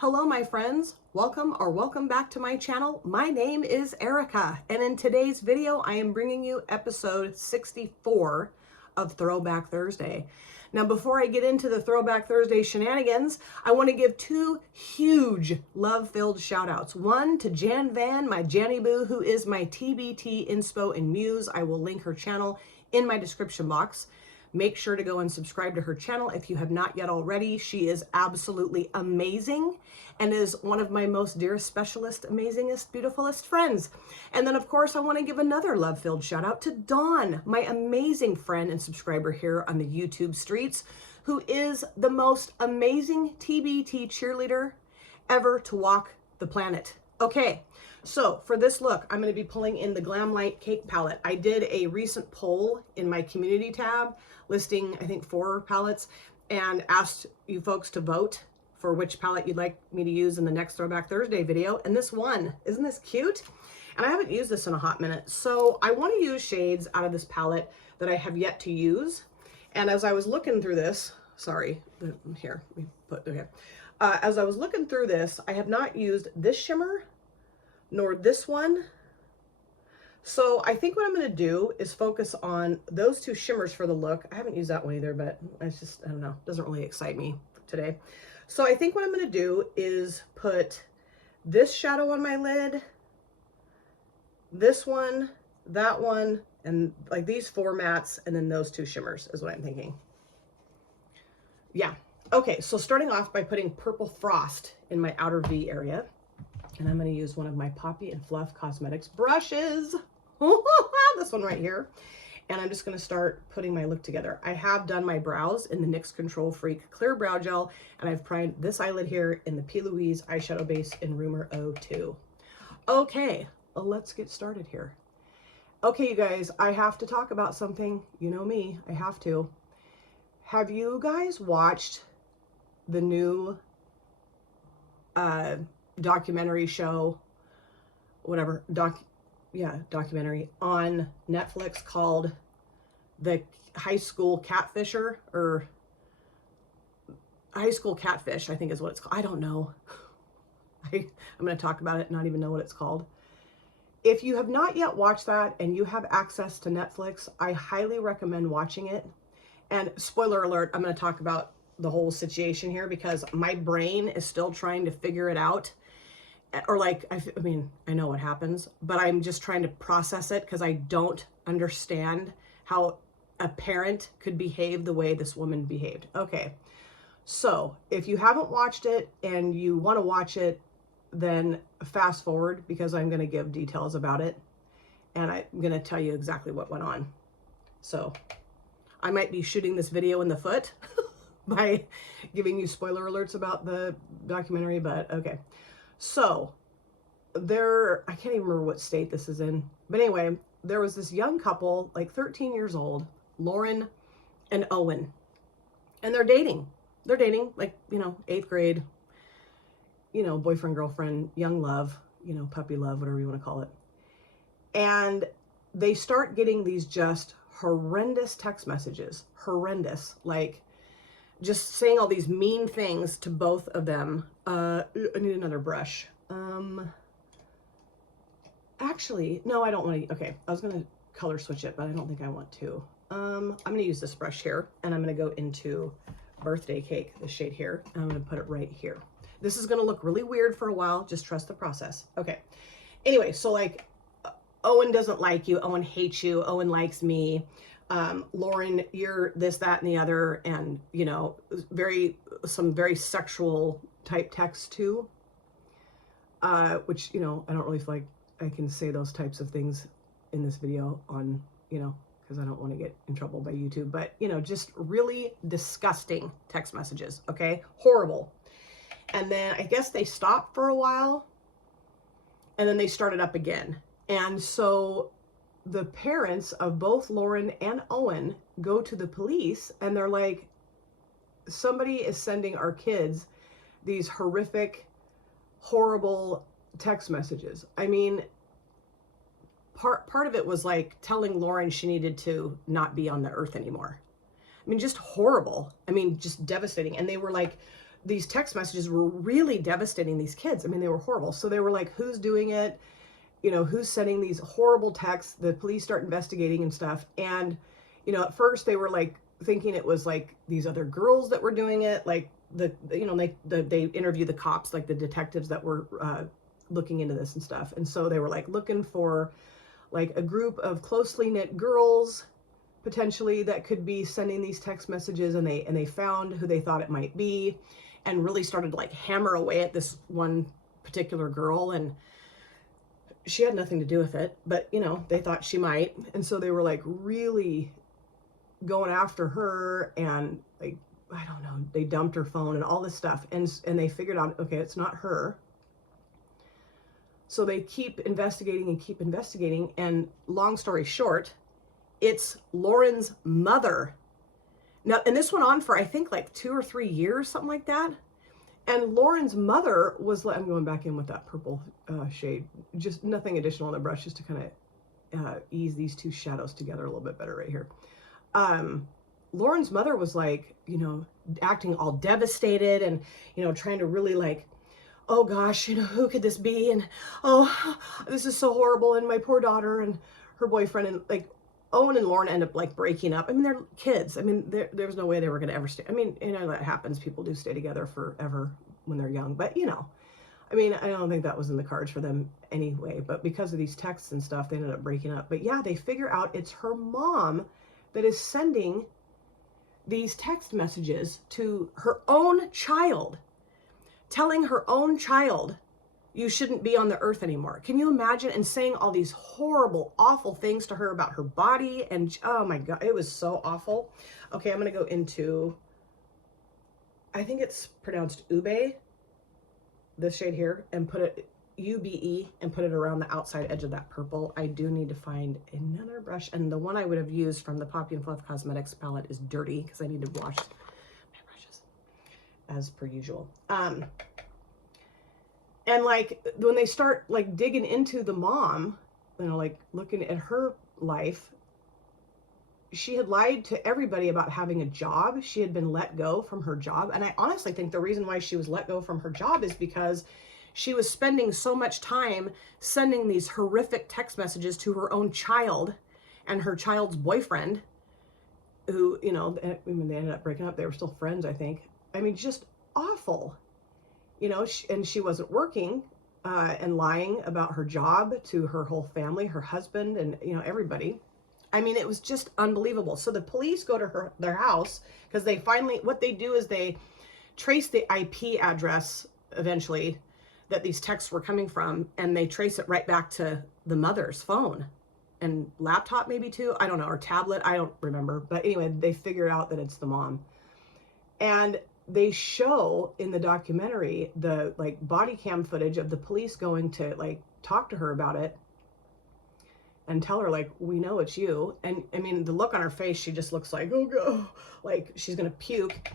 Hello, my friends. Welcome back to my channel. My name is Erica, and in today's video, I am bringing you episode 64 of Throwback Thursday. Now, before I get into the Throwback Thursday shenanigans, I want to give two huge love-filled shout-outs. One to Jan Van, my Janny Boo, who is my TBT inspo and muse. I will link her channel in my description box. Make sure to go and subscribe to her channel if you have not yet already. She is absolutely amazing and is one of my most dearest, specialist, amazingest, beautifulest friends. And then, of course, I want to give another love-filled shout out to Dawn, my amazing friend and subscriber here on the YouTube streets, who is the most amazing TBT cheerleader ever to walk the planet. Okay, so for this look, I'm going to be pulling in the Glamlite Cake palette. I did a recent poll in my community tab listing, I think, 4 palettes, and asked you folks to vote for which palette you'd like me to use in the next Throwback Thursday video. And this one, isn't this cute? And I haven't used this in a hot minute. So I want to use shades out of this palette that I have yet to use. And as I was looking through this, sorry, here, we put, okay. As I was looking through this, I have not used this shimmer, nor this one. So I think what I'm going to do is focus on those 2 shimmers for the look. I haven't used that one either, but it's just, I don't know, doesn't really excite me today. So I think what I'm going to do is put this shadow on my lid, this one, that one, and like these 4 mattes, and then those 2 shimmers is what I'm thinking. Yeah. Okay, so starting off by putting Purple Frost in my outer V area. And I'm going to use one of my Poppy and Fluff Cosmetics brushes. This one right here. And I'm just going to start putting my look together. I have done my brows in the NYX Control Freak Clear Brow Gel. And I've primed this eyelid here in the P. Louise eyeshadow base in Rumor 02. Okay, well, let's get started here. Okay, you guys, I have to talk about something. You know me, I have to. Have you guys watched the new documentary show, whatever, documentary on Netflix called The High School Catfisher, or High School Catfish, I think is what it's called. I don't know. I'm going to talk about it and not even know what it's called. If you have not yet watched that and you have access to Netflix, I highly recommend watching it. And spoiler alert, I'm going to talk about the whole situation here because my brain is still trying to figure it out. Or like, I mean, I know what happens, but I'm just trying to process it because I don't understand how a parent could behave the way this woman behaved. Okay, so if you haven't watched it and you want to watch it, then fast forward because I'm going to give details about it and I'm going to tell you exactly what went on. So I might be shooting this video in the foot by giving you spoiler alerts about the documentary, but okay. So I can't even remember what state this is in, but anyway, there was this young couple, like 13 years old, Lauren and Owen, and they're dating. They're dating, like, you know, 8th grade, you know, boyfriend, girlfriend, young love, you know, puppy love, whatever you want to call it. And they start getting these just horrendous text messages, horrendous, like just saying all these mean things to both of them. I need another brush. Actually, no, I don't want to. Okay, I was going to color switch it, but I don't think I want to. I'm going to use this brush here, and I'm going to go into Birthday Cake, the shade here, and I'm going to put it right here. This is going to look really weird for a while. Just trust the process. Okay. Anyway, so like Owen doesn't like you. Owen hates you. Owen likes me. Lauren, you're this, that, and the other, and, you know, some very sexual type text too, which, you know, I don't really feel like I can say those types of things in this video on, you know, because I don't want to get in trouble by YouTube, but, you know, just really disgusting text messages, okay? Horrible. And then I guess they stopped for a while, and then they started up again. And so the parents of both Lauren and Owen go to the police and they're like, somebody is sending our kids these horrific, horrible text messages. I mean, part of it was like telling Lauren she needed to not be on the earth anymore. I mean, just horrible. I mean, just devastating. And they were like, these text messages were really devastating these kids. I mean, they were horrible. So they were like, who's doing it? You know, who's sending these horrible texts? The police start investigating and stuff. And, you know, at first they were like thinking it was like these other girls that were doing it. Like they interview the cops, like the detectives that were looking into this and stuff. And so they were like looking for like a group of closely knit girls potentially that could be sending these text messages, and they found who they thought it might be, and really started to like hammer away at this one particular girl. And she had nothing to do with it, but you know, they thought she might. And so they were like really going after her, and like, I don't know, they dumped her phone and all this stuff. And they figured out, okay, it's not her. So they keep investigating and keep investigating. And long story short, it's Lauren's mother. Now, and this went on for, I think, like 2 or 3 years, something like that. And Lauren's mother was, I'm going back in with that purple shade, just nothing additional on the brush, just to kind of ease these two shadows together a little bit better right here. Lauren's mother was like, you know, acting all devastated and, you know, trying to really like, oh gosh, you know, who could this be? And, oh, this is so horrible. And my poor daughter and her boyfriend, and like, Owen and Lauren end up like breaking up. I mean, they're kids. I mean, there was no way they were going to ever stay. I mean, you know, that happens. People do stay together forever when they're young. But, you know, I mean, I don't think that was in the cards for them anyway. But because of these texts and stuff, they ended up breaking up. But yeah, they figure out it's her mom that is sending these text messages to her own child, telling her own child, you shouldn't be on the earth anymore. Can you imagine? And saying all these horrible, awful things to her about her body. And oh my God, it was so awful. Okay, I'm going to go into, I think it's pronounced ube, this shade here, and put it, UBE, and put it around the outside edge of that purple. I do need to find another brush. And the one I would have used from the Poppy and Fluff Cosmetics palette is dirty because I need to wash my brushes as per usual. And like when they start like digging into the mom, you know, like looking at her life, she had lied to everybody about having a job. She had been let go from her job. And I honestly think the reason why she was let go from her job is because she was spending so much time sending these horrific text messages to her own child and her child's boyfriend, who, you know, I mean, they ended up breaking up. They were still friends, I think. I mean, just awful. You know, and she wasn't working, and lying about her job to her whole family, her husband, and, you know, everybody. I mean, it was just unbelievable. So the police go to their house because they finally, what they do is they trace the IP address eventually that these texts were coming from, and they trace it right back to the mother's phone and laptop maybe too. I don't know, or tablet. I don't remember. But anyway, they figure out that it's the mom. And they show in the documentary the like body cam footage of the police going to like talk to her about it and tell her like, we know it's you. And I mean, the look on her face, she just looks like, oh God, like she's gonna puke.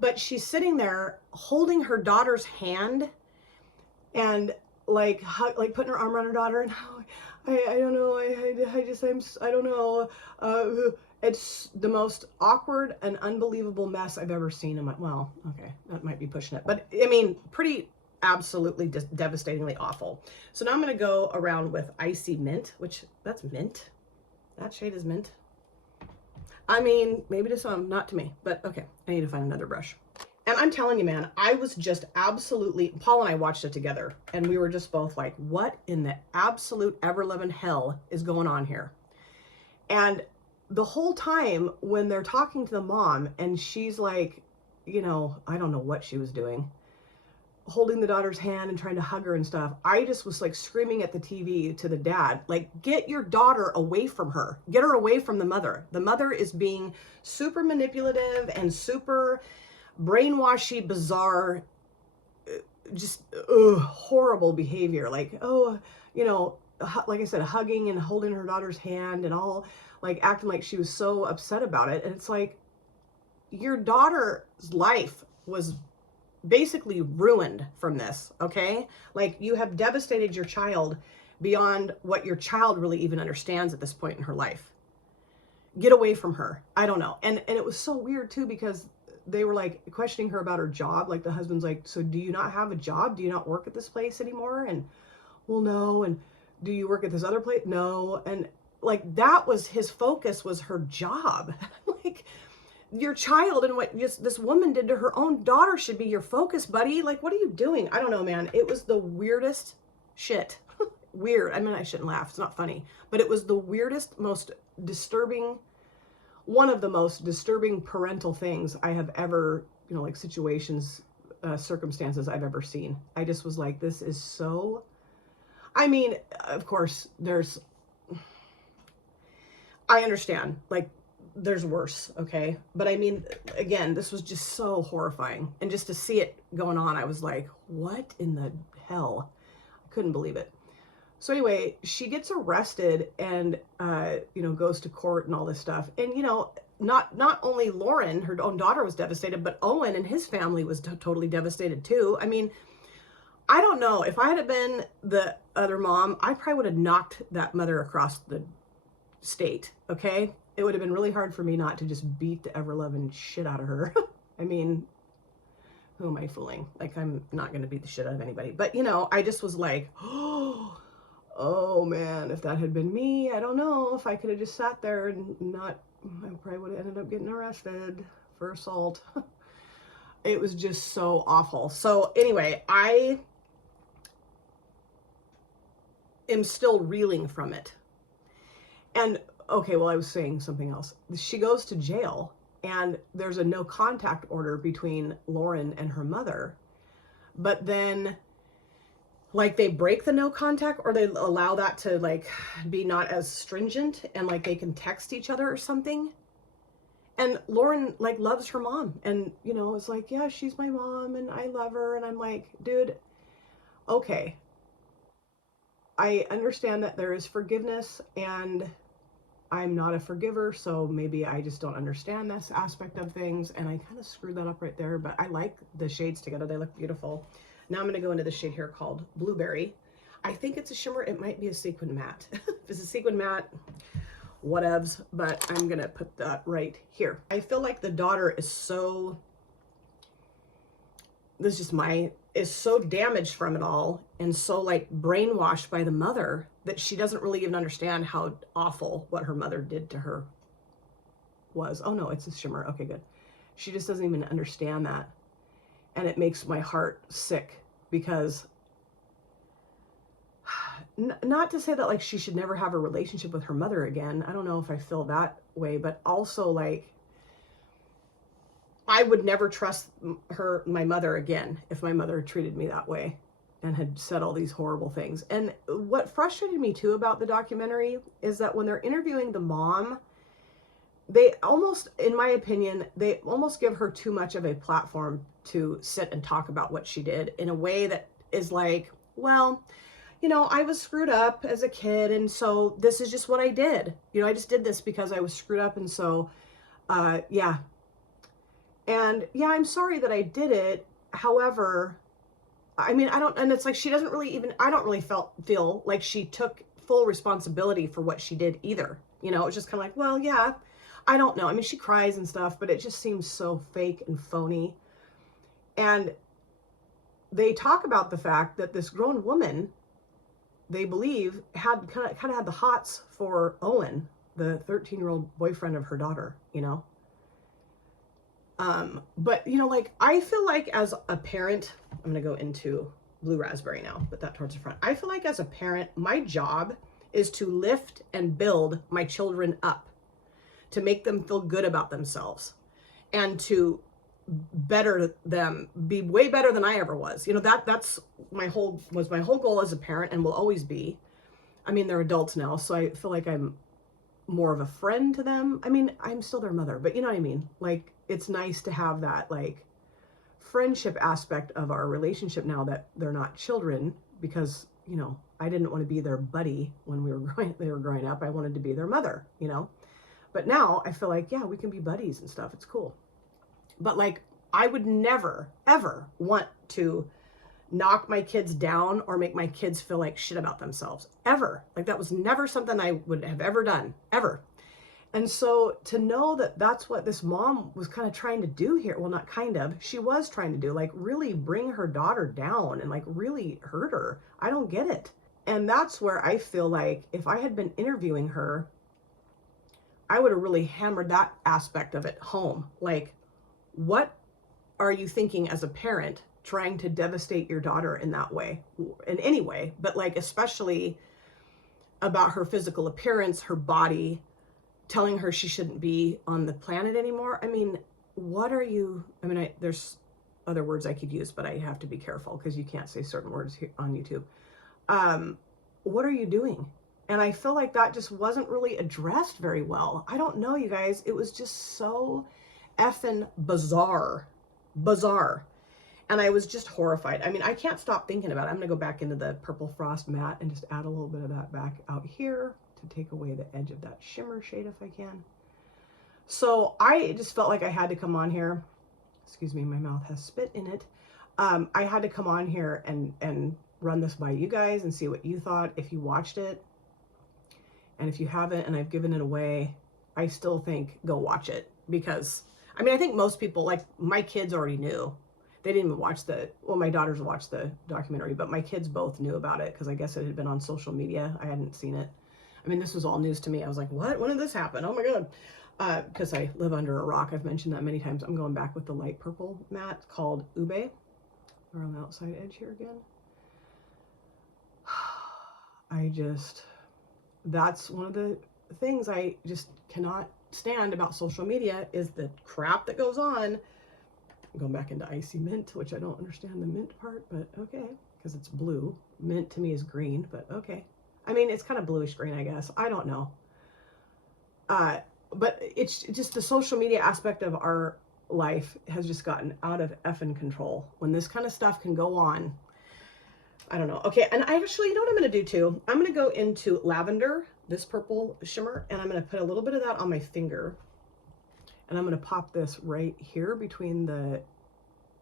But she's sitting there holding her daughter's hand and like putting her arm around her daughter, and I don't know, I don't know. It's the most awkward and unbelievable mess I've ever seen in my, well, okay, that might be pushing it, but I mean, pretty absolutely devastatingly awful. So now I'm going to go around with Icy Mint, which that's mint. That shade is mint. I mean, maybe to some, not to me, but okay, I need to find another brush. And I'm telling you, man, I was just absolutely, Paul and I watched it together, and we were just both like, what in the absolute ever-loving hell is going on here? And the whole time when they're talking to the mom and she's like, you know, I don't know what she was doing, holding the daughter's hand and trying to hug her and stuff, I just was like screaming at the TV to the dad, like, get your daughter away from her. Get her away from the mother. The mother is being super manipulative and super brainwashy, bizarre, just horrible behavior. Like, oh, you know, like I said, hugging and holding her daughter's hand and all, like acting like she was so upset about it. And it's like, your daughter's life was basically ruined from this, okay? Like, you have devastated your child beyond what your child really even understands at this point in her life. Get away from her. I don't know. And it was so weird too, because they were like questioning her about her job. Like the husband's like, so do you not have a job? Do you not work at this place anymore? And well, no. And do you work at this other place? No. And like, that was his focus, was her job. Like, your child and what this woman did to her own daughter should be your focus, buddy. Like, what are you doing? I don't know, man. It was the weirdest shit. Weird. I mean, I shouldn't laugh. It's not funny. But it was the weirdest, most disturbing, one of the most disturbing parental things I have ever, you know, like situations, circumstances I've ever seen. I just was like, this is so, I mean, of course, I understand, like, there's worse, okay? But I mean, again, this was just so horrifying. And just to see it going on, I was like, what in the hell? I couldn't believe it. So anyway, she gets arrested and, you know, goes to court and all this stuff. And, you know, not only Lauren, her own daughter, was devastated, but Owen and his family was totally devastated too. I mean, I don't know. If I had been the other mom, I probably would have knocked that mother across the state, okay? It would have been really hard for me not to just beat the ever-loving shit out of her. I mean, who am I fooling? Like, I'm not going to beat the shit out of anybody. But, you know, I just was like, oh, man, if that had been me, I don't know if I could have just sat there and not, I probably would have ended up getting arrested for assault. It was just so awful. So anyway, I am still reeling from it. And okay, well, I was saying something else. She goes to jail and there's a no contact order between Lauren and her mother. But then, like, they break the no contact, or they allow that to, like, be not as stringent, and, like, they can text each other or something. And Lauren, like, loves her mom. And, you know, it's like, yeah, she's my mom and I love her. And I'm like, dude, okay. I understand that there is forgiveness, and I'm not a forgiver, so maybe I just don't understand this aspect of things, and I kind of screwed that up right there, but I like the shades together. They look beautiful. Now I'm going to go into the shade here called Blueberry. I think it's a shimmer. It might be a sequin matte. If it's a sequin matte, whatevs, but I'm going to put that right here. I feel like the daughter is so, this is just is so damaged from it all, and so, like, brainwashed by the mother, that she doesn't really even understand how awful what her mother did to her was. Oh no, it's a shimmer. Okay, good. She just doesn't even understand that. And it makes my heart sick, because not to say that, like, she should never have a relationship with her mother again. I don't know if I feel that way, but also, like, I would never trust my mother again if my mother treated me that way and had said all these horrible things. And what frustrated me too about the documentary is that when they're interviewing the mom, they almost, in my opinion, they almost give her too much of a platform to sit and talk about what she did in a way that is like, well, you know, I was screwed up as a kid, and so this is just what I did. You know, I just did this because I was screwed up, and so, yeah. And yeah, I'm sorry that I did it. However, I mean, and it's like, she doesn't really even, I don't really feel like she took full responsibility for what she did either. You know, it's just kind of like, well, yeah, I don't know. I mean, she cries and stuff, but it just seems so fake and phony. And they talk about the fact that this grown woman, they believe, had kind of had the hots for Owen, the 13-year-old boyfriend of her daughter, you know? But, you know, like, I feel like as a parent, I'm going to go into Blue Raspberry now, put that towards the front. I feel like as a parent, my job is to lift and build my children up, to make them feel good about themselves, and better them, be way better than I ever was. You know, that's my whole goal as a parent, and will always be. I mean, they're adults now, so I feel like I'm more of a friend to them. I mean, I'm still their mother, but you know what I mean? Like, it's nice to have that, like, friendship aspect of our relationship now that they're not children, because, you know, I didn't want to be their buddy when they were growing up. I wanted to be their mother, you know? But now I feel like, yeah, we can be buddies and stuff. It's cool. But, like, I would never, ever want to knock my kids down or make my kids feel like shit about themselves. Ever. Like, that was never something I would have ever done. Ever. And so to know that that's what this mom was kind of trying to do here, well, not kind of, she was trying to do, like really bring her daughter down and like really hurt her. I don't get it. And that's where I feel like if I had been interviewing her, I would have really hammered that aspect of it home. Like, what are you thinking as a parent trying to devastate your daughter in that way, in any way, but like especially about her physical appearance, her body, telling her she shouldn't be on the planet anymore? I mean, what are you, I mean, there's other words I could use, but I have to be careful because you can't say certain words here on YouTube. What are you doing? And I feel like that just wasn't really addressed very well. I don't know, you guys. It was just so effing bizarre. And I was just horrified. I mean, I can't stop thinking about it. I'm going to go back into the Purple Frost matte and just add a little bit of that back out here to take away the edge of that shimmer shade if I can. So I just felt like I had to come on here. Excuse me, my mouth has spit in it. I had to come on here and run this by you guys and see what you thought if you watched it. And if you haven't and I've given it away, I still think go watch it. Because, I mean, I think most people, like my kids already knew. They didn't even watch well, my daughters watched the documentary, but my kids both knew about it because I guess it had been on social media. I hadn't seen it. I mean, this was all news to me. I was like, what? When did this happen? Oh my God. Because I live under a rock. I've mentioned that many times. I'm going back with the light purple matte called Ube. We're on the outside edge here again. That's one of the things I just cannot stand about social media is the crap that goes on. I'm going back into icy mint, which I don't understand the mint part, but okay, because it's blue. Mint to me is green, but okay. I mean, it's kind of bluish green, I guess. I don't know. But it's just the social media aspect of our life has just gotten out of effing control. When this kind of stuff can go on, I don't know. Okay, and I actually, you know what I'm going to do too? I'm going to go into lavender, this purple shimmer, and I'm going to put a little bit of that on my finger. And I'm going to pop this right here between the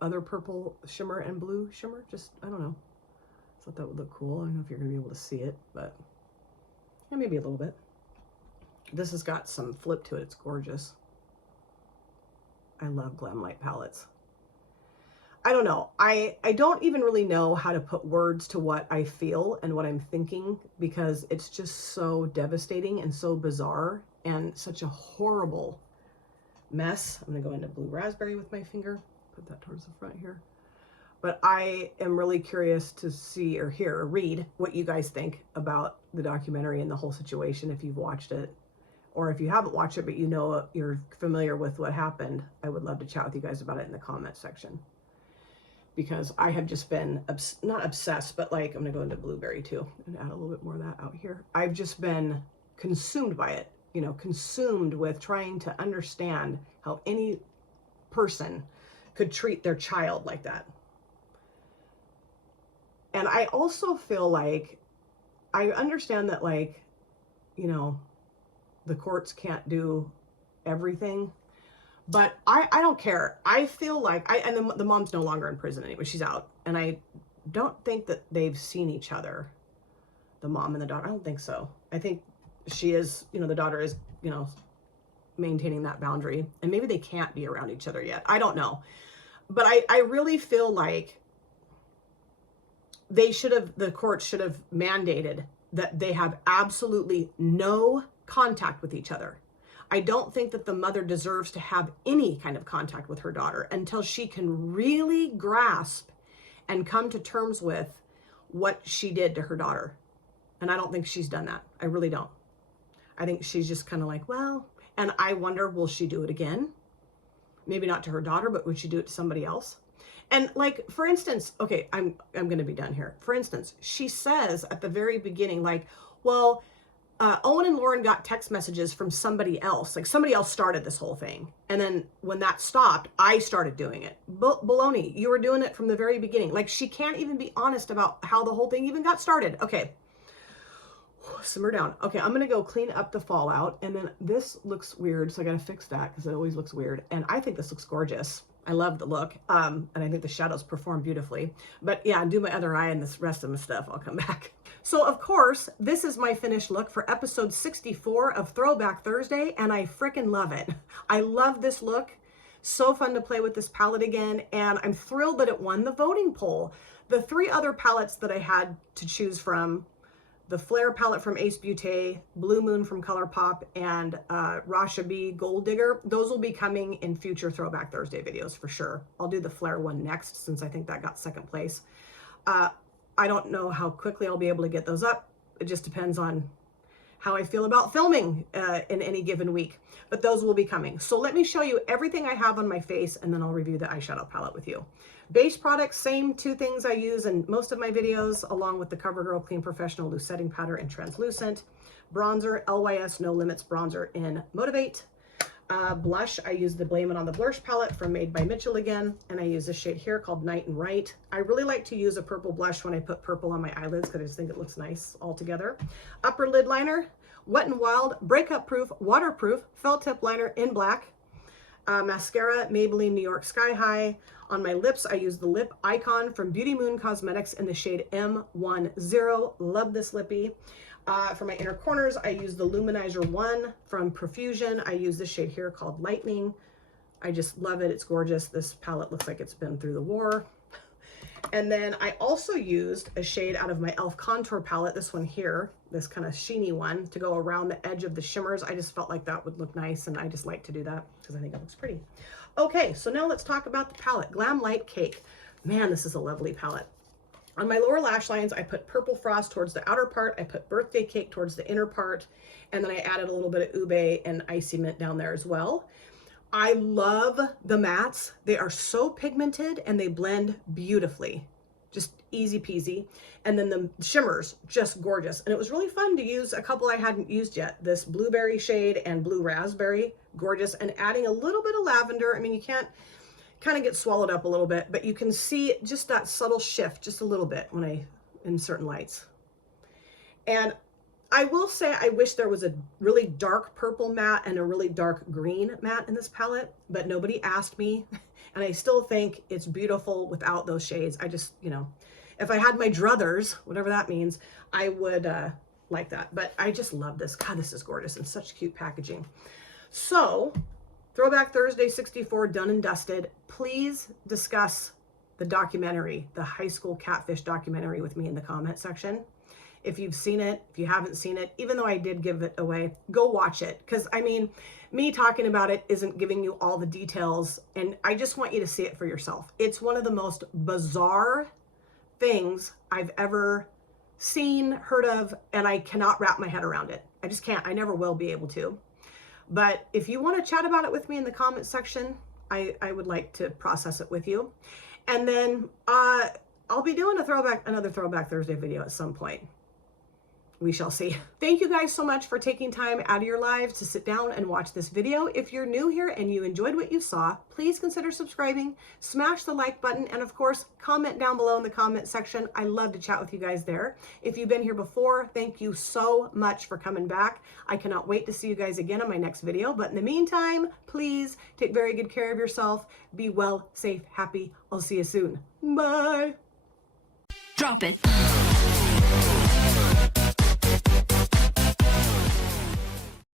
other purple shimmer and blue shimmer. Just, I don't know. I thought that would look cool. I don't know if you're going to be able to see it, but yeah, maybe a little bit. This has got some flip to it. It's gorgeous. I love Glamlite palettes. I don't know. I don't even really know how to put words to what I feel and what I'm thinking because it's just so devastating and so bizarre and such a horrible mess. I'm going to go into blue raspberry with my finger. Put that towards the front here. But I am really curious to see or hear or read what you guys think about the documentary and the whole situation if you've watched it. Or if you haven't watched it but you know you're familiar with what happened, I would love to chat with you guys about it in the comment section. Because I have just been, not obsessed, but like, I'm going to go into blueberry too and add a little bit more of that out here. I've just been consumed by it, you know, consumed with trying to understand how any person could treat their child like that. And I also feel like, I understand that like, you know, the courts can't do everything. But I don't care. I feel like, and the mom's no longer in prison anyway. She's out. And I don't think that they've seen each other, the mom and the daughter. I don't think so. I think she is, you know, the daughter is, you know, maintaining that boundary. And maybe they can't be around each other yet. I don't know. But I really feel like the court should have mandated that they have absolutely no contact with each other. I don't think that the mother deserves to have any kind of contact with her daughter until she can really grasp and come to terms with what she did to her daughter. And I don't think she's done that. I really don't. I think she's just kind of like, well, and I wonder, will she do it again? Maybe not to her daughter, but would she do it to somebody else? And like, for instance, okay, I'm going to be done here. For instance, she says at the very beginning, like, well, Owen and Lauren got text messages from somebody else. Like somebody else started this whole thing. And then when that stopped, I started doing it. Baloney, you were doing it from the very beginning. Like she can't even be honest about how the whole thing even got started. Okay. Simmer down. Okay, I'm going to go clean up the fallout. And then this looks weird. So I got to fix that because it always looks weird. And I think this looks gorgeous. I love the look. And I think the shadows perform beautifully. But yeah, do my other eye and this rest of my stuff. I'll come back. So of course, this is my finished look for episode 64 of Throwback Thursday, and I freaking love it. I love this look. So fun to play with this palette again, and I'm thrilled that it won the voting poll. The 3 other palettes that I had to choose from, the Flare palette from Ace Beauté, Blue Moon from ColourPop, and Rasha B Gold Digger, those will be coming in future Throwback Thursday videos for sure. I'll do the Flare one next since I think that got 2nd place. I don't know how quickly I'll be able to get those up. It just depends on how I feel about filming in any given week, but those will be coming. So let me show you everything I have on my face, and then I'll review the eyeshadow palette with you. Base products, same 2 things I use in most of my videos, along with the CoverGirl Clean Professional Loose Setting Powder in Translucent. Bronzer, LYS No Limits Bronzer in Motivate. Blush, I use the Blame It on the Blush palette from Made by Mitchell again, and I use this shade here called Night and Right. I really like to use a purple blush when I put purple on my eyelids because I just think it looks nice all together. Upper lid liner, Wet n Wild Breakup Proof Waterproof Felt Tip Liner in black. Mascara, Maybelline New York Sky High. On my lips, I use the Lip Icon from Beauty Moon Cosmetics in the shade M10. Love this lippy. For my inner corners, I use the Luminizer 1 from Profusion. I use this shade here called Lightning. I just love it. It's gorgeous. This palette looks like it's been through the war. And then I also used a shade out of my e.l.f. contour palette, this one here, this kind of sheeny one, to go around the edge of the shimmers. I just felt like that would look nice, and I just like to do that because I think it looks pretty. Okay, so now let's talk about the palette. Glamlite Cake. Man, this is a lovely palette. On my lower lash lines, I put Purple Frost towards the outer part. I put Birthday Cake towards the inner part. And then I added a little bit of Ube and Icy Mint down there as well. I love the mattes. They are so pigmented and they blend beautifully. Just easy peasy. And then the shimmers, just gorgeous. And it was really fun to use a couple I hadn't used yet. This Blueberry shade and Blue Raspberry, gorgeous. And adding a little bit of lavender. I mean, you can't kind of get swallowed up a little bit, but you can see just that subtle shift just a little bit when in certain lights. And I will say I wish there was a really dark purple matte and a really dark green matte in this palette, but nobody asked me. And I still think it's beautiful without those shades. I just, you know, if I had my druthers, whatever that means, I would like that. But I just love this. God, this is gorgeous and such cute packaging. So Throwback Thursday 64 done and dusted. Please discuss the documentary, the high school catfish documentary with me in the comment section. If you've seen it, if you haven't seen it, even though I did give it away, go watch it. Because, I mean, me talking about it isn't giving you all the details, and I just want you to see it for yourself. It's one of the most bizarre things I've ever seen, heard of, and I cannot wrap my head around it. I just can't. I never will be able to. But if you want to chat about it with me in the comment section, I would like to process it with you. And then I'll be doing another Throwback Thursday video at some point. We shall see. Thank you guys so much for taking time out of your lives to sit down and watch this video. If you're new here and you enjoyed what you saw, please consider subscribing, smash the like button, and of course, comment down below in the comment section. I love to chat with you guys there. If you've been here before, thank you so much for coming back. I cannot wait to see you guys again in my next video. But in the meantime, please take very good care of yourself. Be well, safe, happy. I'll see you soon. Bye. Drop it.